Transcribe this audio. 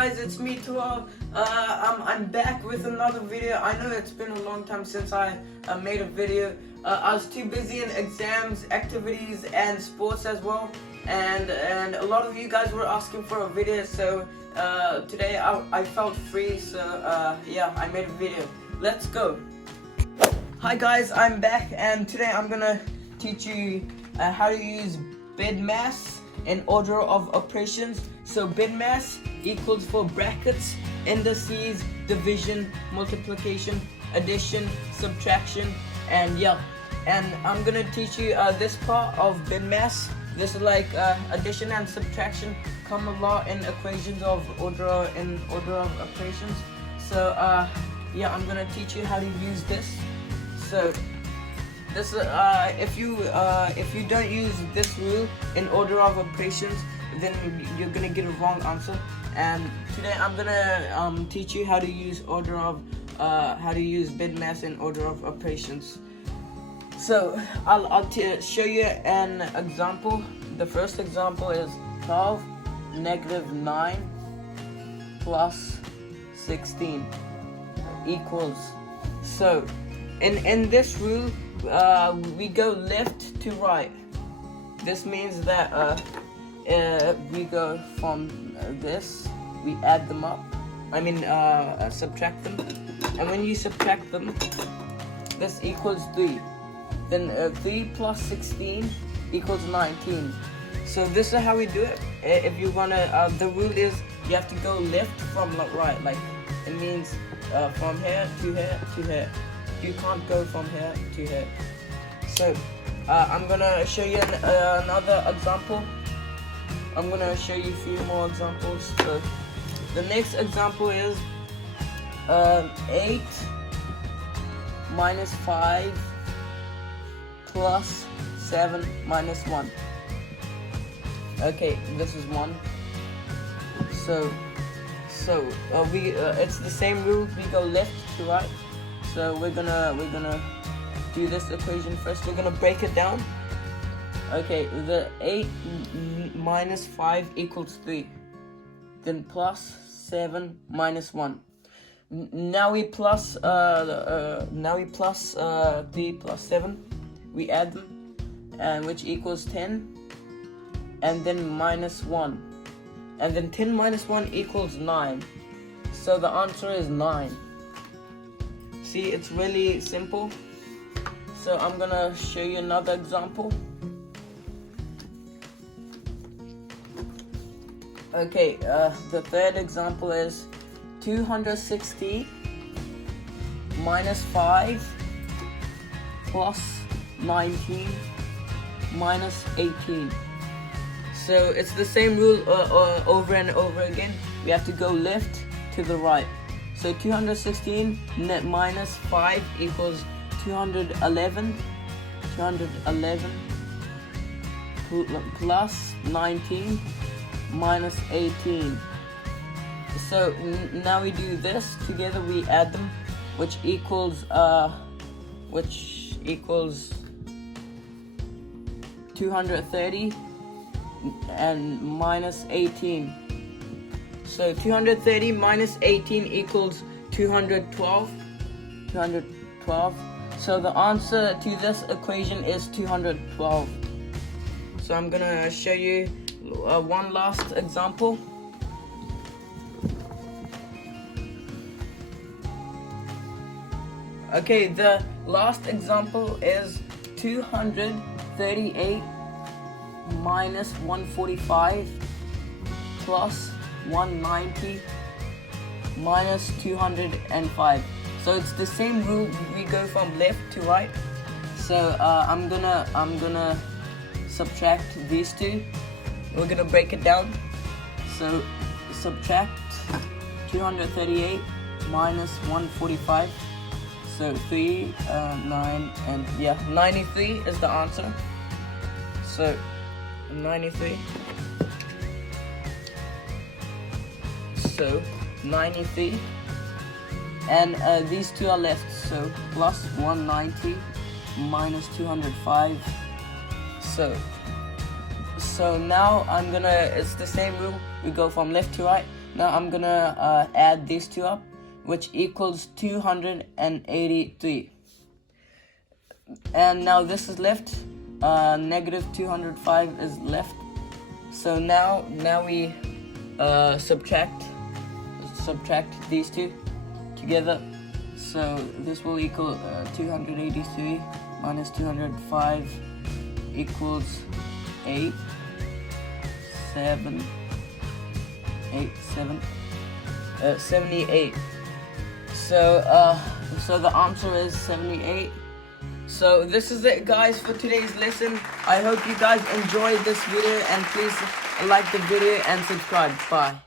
guys, it's me Talal. I'm back with another video. I know it's been a long time since I made a video. I was too busy in exams, activities, and sports as well. And a lot of you guys were asking for a video, so today I felt free, so yeah, I made a video. Let's go. Hi guys, I'm back, and today I'm gonna teach you how to use BIDMAS in order of operations. So BIDMAS equals for brackets, indices, division, multiplication, addition, subtraction, and yeah. And I'm gonna teach you this part of BIDMAS. This is like addition and subtraction come a lot in equations of order of operations. So yeah, I'm gonna teach you how to use this. So this if you don't use this rule in order of operations, then you're gonna get a wrong answer. And today I'm gonna teach you how to use BIDMAS in order of operations. So I'll show you an example. The first example is 12 negative 9 plus 16 equals. So in this rule, we go left to right. This means that we go from this, we add them up. I mean subtract them. And when you subtract them, this equals 3. Then 3 plus 16 equals 19. So this is how we do it. If you wanna, the rule is you have to go left from right. Like it means from here to here to here. You can't go from here to here. So I'm gonna show you another example. I'm gonna show you a few more examples. So the next example is 8 minus 5 plus 7 minus 1. Okay, this is 1. So it's the same rule. We go left to right. So we're gonna do this equation first. We're gonna break it down. Okay, the 8 minus 5 equals 3. Then plus 7 minus 1. Now we plus 3 plus 7. We add them, and which equals 10. And then minus 1. And then 10 minus 1 equals 9. So the answer is 9. See, it's really simple. So I'm gonna show you another example. Okay, the third example is 260 minus 5 plus 19 minus 18. So it's the same rule over and over again. We have to go left to the right. So 216 minus 5 equals 211. 211 plus 19 minus 18. So now we do this together. We add them, which equals 230 and minus 18. So 230 minus 18 equals 212. 212. So the answer to this equation is 212. So I'm gonna show you one last example. Okay, the last example is 238 minus 145 plus 190 minus 205. So it's the same rule. We go from left to right. So I'm gonna subtract these two. We're gonna break it down. So subtract 238 minus 145. So 3, 9, and yeah, 93 is the answer. So 93. So 93. And these two are left. So plus 190 minus 205. So now it's the same rule. We go from left to right. Now I'm gonna add these two up, which equals 283. And now this is left. Negative 205 is left. So now we subtract these two together. So this will equal 283 minus 205 equals 78. So the answer is 78. So this is it, guys, for today's lesson. I hope you guys enjoyed this video, and please like the video and subscribe. Bye.